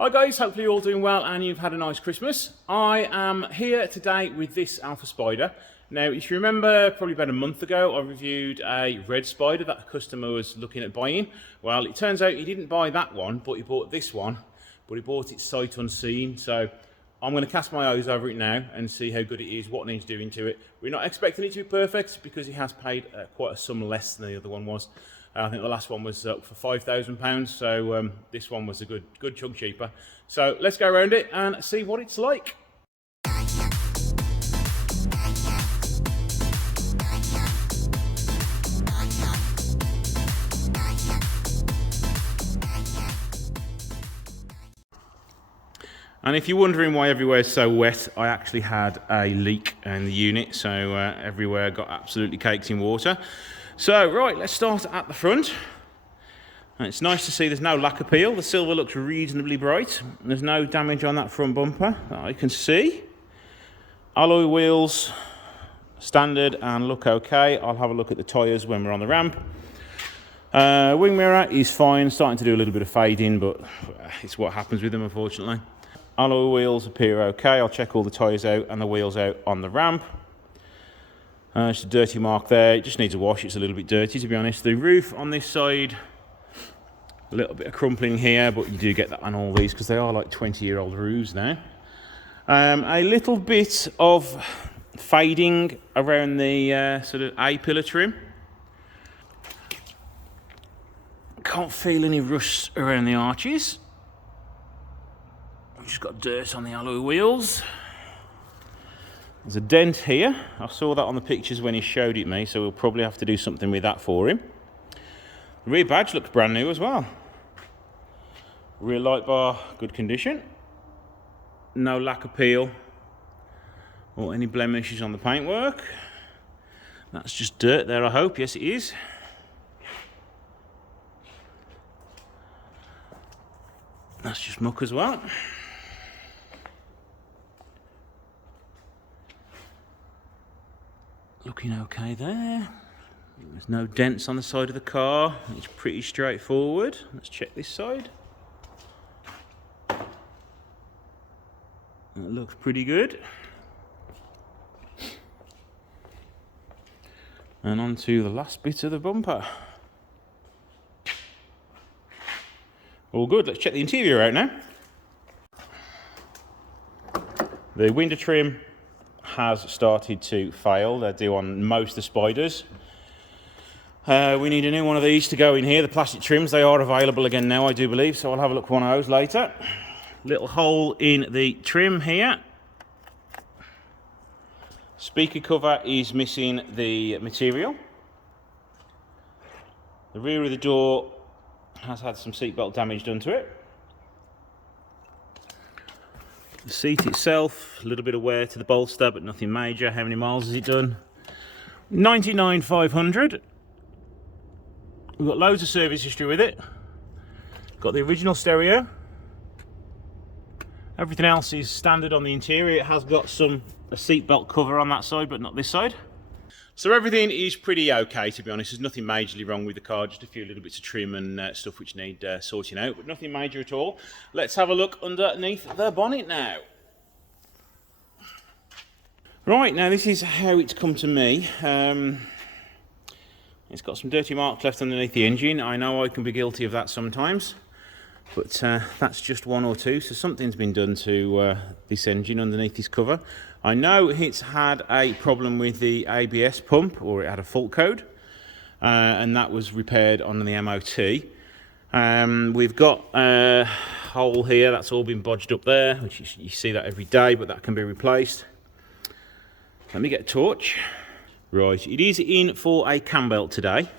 Hi guys, hopefully you're all doing well and you've had a nice Christmas. I am here today with this Alfa Spider. Now, if you remember, probably about a month ago, I reviewed a red Spider that a customer was looking at buying. Well, it turns out he didn't buy that one, but he bought this one, but he bought it sight unseen. So I'm going to cast my eyes over it now and see how good it is, what needs doing to it. We're not expecting it to be perfect because he has paid quite a sum less than the other one was. I think the last one was up for £5,000, so this one was a good chunk cheaper. So let's go around it and see what it's like. And if you're wondering why everywhere's so wet, I actually had a leak in the unit, so everywhere got absolutely caked in water. So, right, let's start at the front. And it's nice to see there's no lacquer peel. The silver looks reasonably bright. There's no damage on that front bumper that I can see. Alloy wheels, standard and look okay. I'll have a look at the tyres when we're on the ramp. Wing mirror is fine, starting to do a little bit of fading, but it's what happens with them, unfortunately. Alloy wheels appear okay. I'll check all the tyres out and the wheels out on the ramp. Just a dirty mark there. It just needs a wash. It's a little bit dirty, to be honest. The roof on this side, a little bit of crumpling here, but you do get that on all these because they are like 20-year-old roofs now. A little bit of fading around the sort of A-pillar trim. Can't feel any rust around the arches. I've just got dirt on the alloy wheels. There's a dent here. I saw that on the pictures when he showed it me, so we'll probably have to do something with that for him. The rear badge looks brand new as well. Rear light bar, good condition. No lacquer peel or any blemishes on the paintwork. That's just dirt there, I hope. Yes, it is. That's just muck as well. Looking okay there. There's no dents on the side of the car. It's pretty straightforward. Let's check this side. That looks pretty good. And on to the last bit of the bumper. All good. Let's check the interior out now. The window trim has started to fail. They do on most of the Spiders. We need a new one of these to go in here. The plastic trims, they are available again now, I do believe, so I'll have a look at one of those later. Little hole in the trim here. Speaker cover is missing the material. The rear of the door has had some seatbelt damage done to it. The seat itself, a little bit of wear to the bolster, but nothing major. How many miles has it done? 99,500. We've got loads of service history with it. Got the original stereo. Everything else is standard on the interior. It has got a seatbelt cover on that side, but not this side. So everything is pretty okay, to be honest. There's nothing majorly wrong with the car, just a few little bits of trim and stuff which need sorting out, but nothing major at all. Let's have a look underneath the bonnet now. Right, now this is how it's come to me. It's got some dirty marks left underneath the engine. I know I can be guilty of that sometimes, but that's just one or two, so something's been done to this engine underneath this cover. I know it's had a problem with the ABS pump, or it had a fault code, and that was repaired on the MOT. We've got a hole here, that's all been bodged up there, which you see that every day, but that can be replaced. Let me get a torch. Right, it is in for a cam belt today,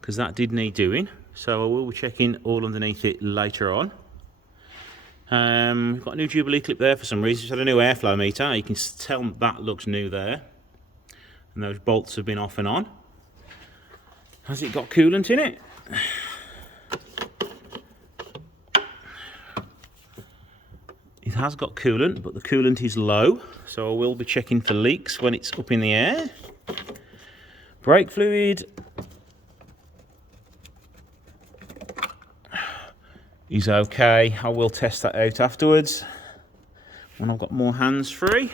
because that did need doing, so I will be checking all underneath it later on. We've got a new Jubilee clip there for some reason. It's had a new airflow meter. You can tell that looks new there. And those bolts have been off and on. Has it got coolant in it? It has got coolant, but the coolant is low. So I will be checking for leaks when it's up in the air. Brake fluid is okay. I will test that out afterwards when I've got more hands free.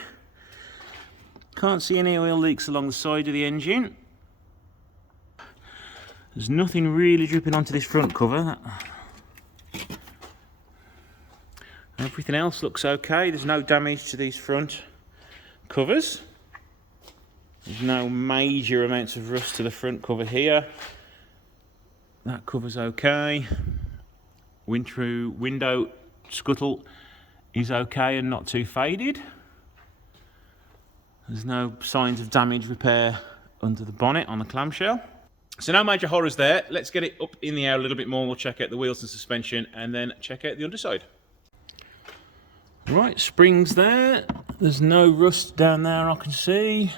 Can't see any oil leaks along the side of the engine. There's nothing really dripping onto this front cover. Everything else looks okay. There's no damage to these front covers. There's no major amounts of rust to the front cover here. That cover's okay. Window scuttle is okay and not too faded. There's no signs of damage repair under the bonnet on the clamshell. So no major horrors there. Let's get it up in the air a little bit more. We'll check out the wheels and suspension and then check out the underside. Right, springs there. There's no rust down there I can see.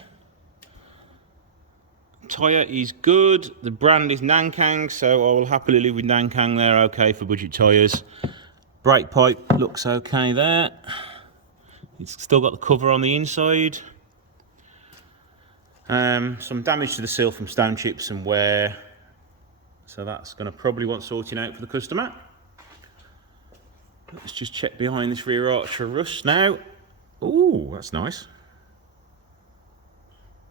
Tyre is good. The brand is Nankang, so I will happily live with Nankang there, okay for budget tyres. Brake pipe looks okay there. It's still got the cover on the inside. Some damage to the sill from stone chips and wear, so that's going to probably want sorting out for the customer. Let's just check behind this rear arch for rust now. Ooh, that's nice.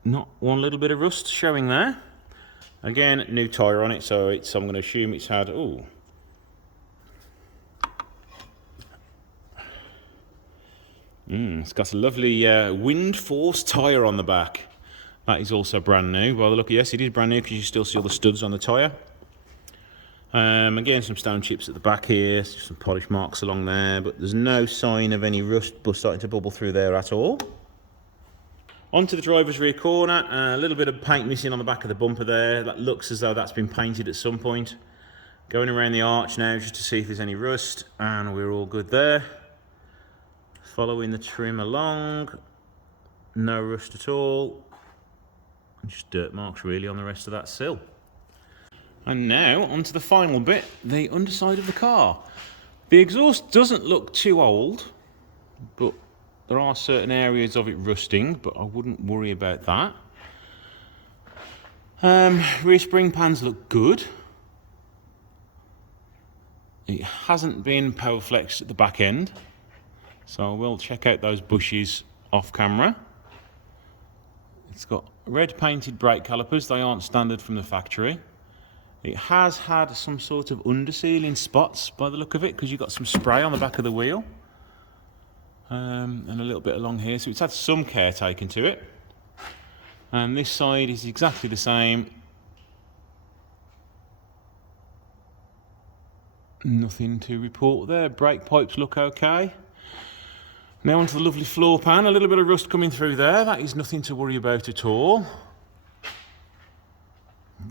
Not one little bit of rust showing there. Again, new tyre on it, so I'm going to assume it's had, ooh. It's got a lovely wind force tyre on the back. That is also brand new. By the look, yes, it is brand new because you still see all the studs on the tyre. Again, some stone chips at the back here, just some polish marks along there, but there's no sign of any rust starting to bubble through there at all. Onto the driver's rear corner, a little bit of paint missing on the back of the bumper there. That looks as though that's been painted at some point. Going around the arch now just to see if there's any rust, and we're all good there. Following the trim along, no rust at all. Just dirt marks really on the rest of that sill. And now onto the final bit, the underside of the car. The exhaust doesn't look too old, but there are certain areas of it rusting, but I wouldn't worry about that. Rear spring pans look good. It hasn't been power flexed at the back end, so we'll check out those bushes off camera. It's got red painted brake calipers. They aren't standard from the factory. It has had some sort of undersealing spots by the look of it, because you've got some spray on the back of the wheel. And a little bit along here, so it's had some care taken to it. And this side is exactly the same. Nothing to report there. Brake pipes look okay. Now onto the lovely floor pan. A little bit of rust coming through there. That is nothing to worry about at all.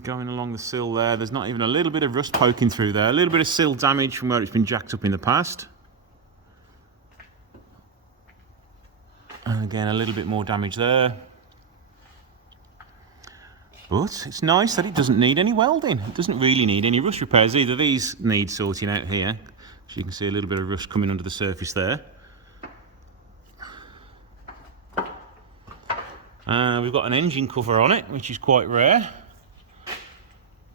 Going along the sill there, there's not even a little bit of rust poking through there. A little bit of sill damage from where it's been jacked up in the past. And again, a little bit more damage there. But it's nice that it doesn't need any welding. It doesn't really need any rust repairs either. These need sorting out here. So you can see a little bit of rust coming under the surface there. We've got an engine cover on it, which is quite rare.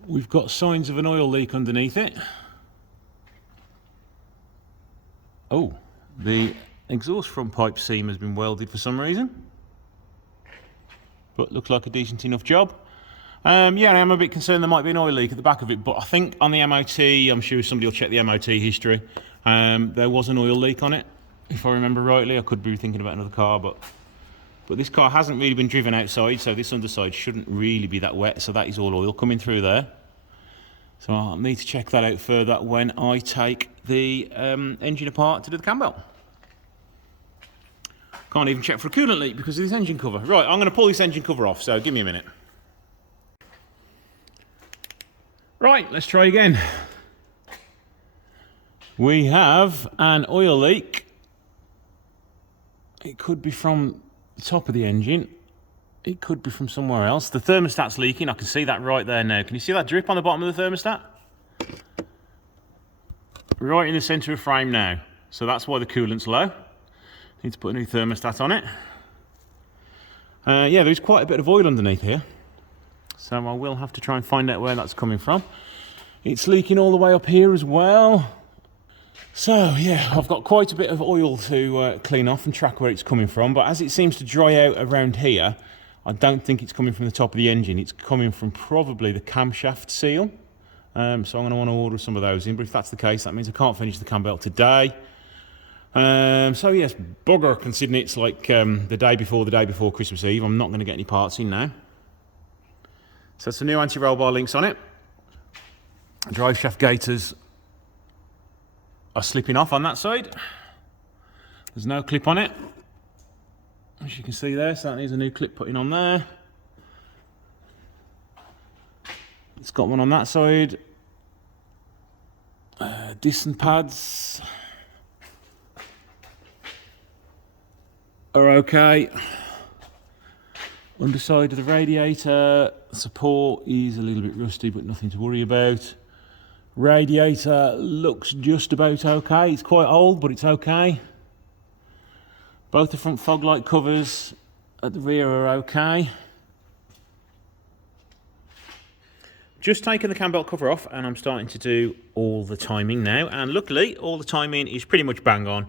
We've got signs of an oil leak underneath it. Oh, the exhaust front pipe seam has been welded for some reason, but looks like a decent enough job. Yeah, I am a bit concerned there might be an oil leak at the back of it, but I think on the MOT, I'm sure somebody will check the MOT history, there was an oil leak on it, if I remember rightly. I could be thinking about another car, but this car hasn't really been driven outside, so this underside shouldn't really be that wet, so that is all oil coming through there. So I'll need to check that out further when I take the engine apart to do the cam belt. Can't even check for a coolant leak because of this engine cover. Right, I'm going to pull this engine cover off, so give me a minute. Right, let's try again. We have an oil leak. It could be from the top of the engine. It could be from somewhere else. The thermostat's leaking. I can see that right there now. Can you see that drip on the bottom of the thermostat? Right in the centre of frame now. So that's why the coolant's low. Need to put a new thermostat on it. Yeah, there's quite a bit of oil underneath here. So I will have to try and find out where that's coming from. It's leaking all the way up here as well. So yeah, I've got quite a bit of oil to clean off and track where it's coming from, but as it seems to dry out around here, I don't think it's coming from the top of the engine. It's coming from probably the camshaft seal. So I'm going to want to order some of those in, but if that's the case, that means I can't finish the cam belt today. So yes, bugger, considering it's like the day before Christmas Eve, I'm not going to get any parts in now. So some new anti-roll bar links on it. Drive shaft gaiters are slipping off on that side. There's no clip on it, as you can see there, so that needs a new clip put in on there. It's got one on that side. Disc and pads are okay. Underside of the radiator support is a little bit rusty, but nothing to worry about. Radiator looks just about okay. It's quite old, but it's okay. Both the front fog light covers at the rear are okay. Just taken the cam belt cover off and I'm starting to do all the timing now, and luckily all the timing is pretty much bang on.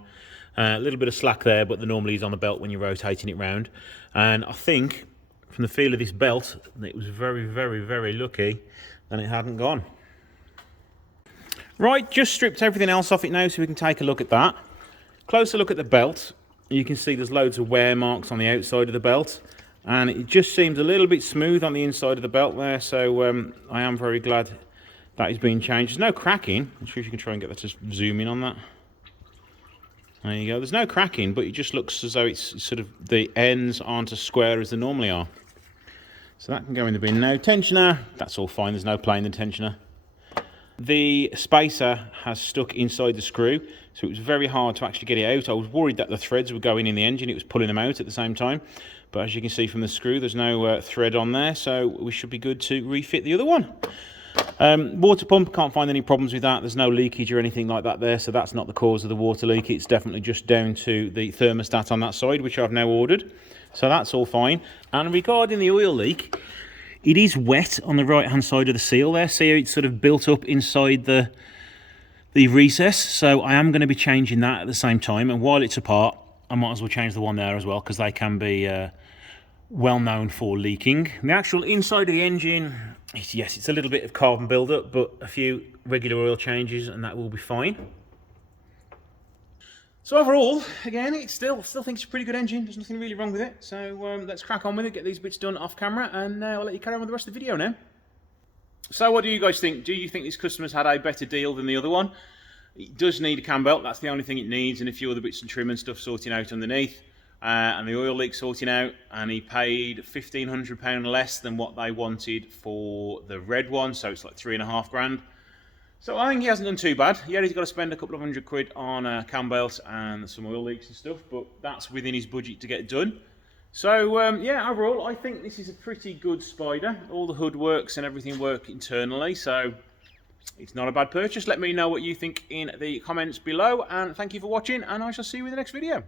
A little bit of slack there, but the normally is on the belt when you're rotating it round. And I think from the feel of this belt it was very lucky that it hadn't gone. Right, just stripped everything else off it now so we can take a look at that. Closer look at the belt. You can see there's loads of wear marks on the outside of the belt, and it just seems a little bit smooth on the inside of the belt there, so I am very glad that is being changed. There's no cracking. I'm sure if you can try and get that to zoom in on that. There you go. There's no cracking, but it just looks as though it's sort of the ends aren't as square as they normally are. So that can go in the bin now. Tensioner, that's all fine. There's no plane in the tensioner. The spacer has stuck inside the screw, so it was very hard to actually get it out. I was worried that the threads were going in the engine. It was pulling them out at the same time. But as you can see from the screw, there's no thread on there, so we should be good to refit the other one. Water pump, can't find any problems with that. There's no leakage or anything like that there, so that's not the cause of the water leak. It's definitely just down to the thermostat on that side, which I've now ordered. So that's all fine. And regarding the oil leak, it is wet on the right hand side of the seal there. See how it's sort of built up inside the recess? So I am going to be changing that at the same time, and while it's apart, I might as well change the one there as well, because they can be well known for leaking. The actual inside of the engine, yes, it's a little bit of carbon build-up, but a few regular oil changes and that will be fine. So overall, again, it still thinks it's a pretty good engine. There's nothing really wrong with it. So let's crack on with it, get these bits done off camera, and I'll let you carry on with the rest of the video now. So what do you guys think? Do you think this customer's had a better deal than the other one? It does need a cam belt, that's the only thing it needs, and a few other bits and trim and stuff sorting out underneath. And the oil leak sorting out, and he paid £1,500 less than what they wanted for the red one, so it's like £3.5 grand. So I think he hasn't done too bad. Yeah, he's got to spend a couple of £100 on a cam belt and some oil leaks and stuff, but that's within his budget to get done. So yeah, overall, I think this is a pretty good Spider. All the hood works and everything work internally, so it's not a bad purchase. Let me know what you think in the comments below, and thank you for watching, and I shall see you in the next video.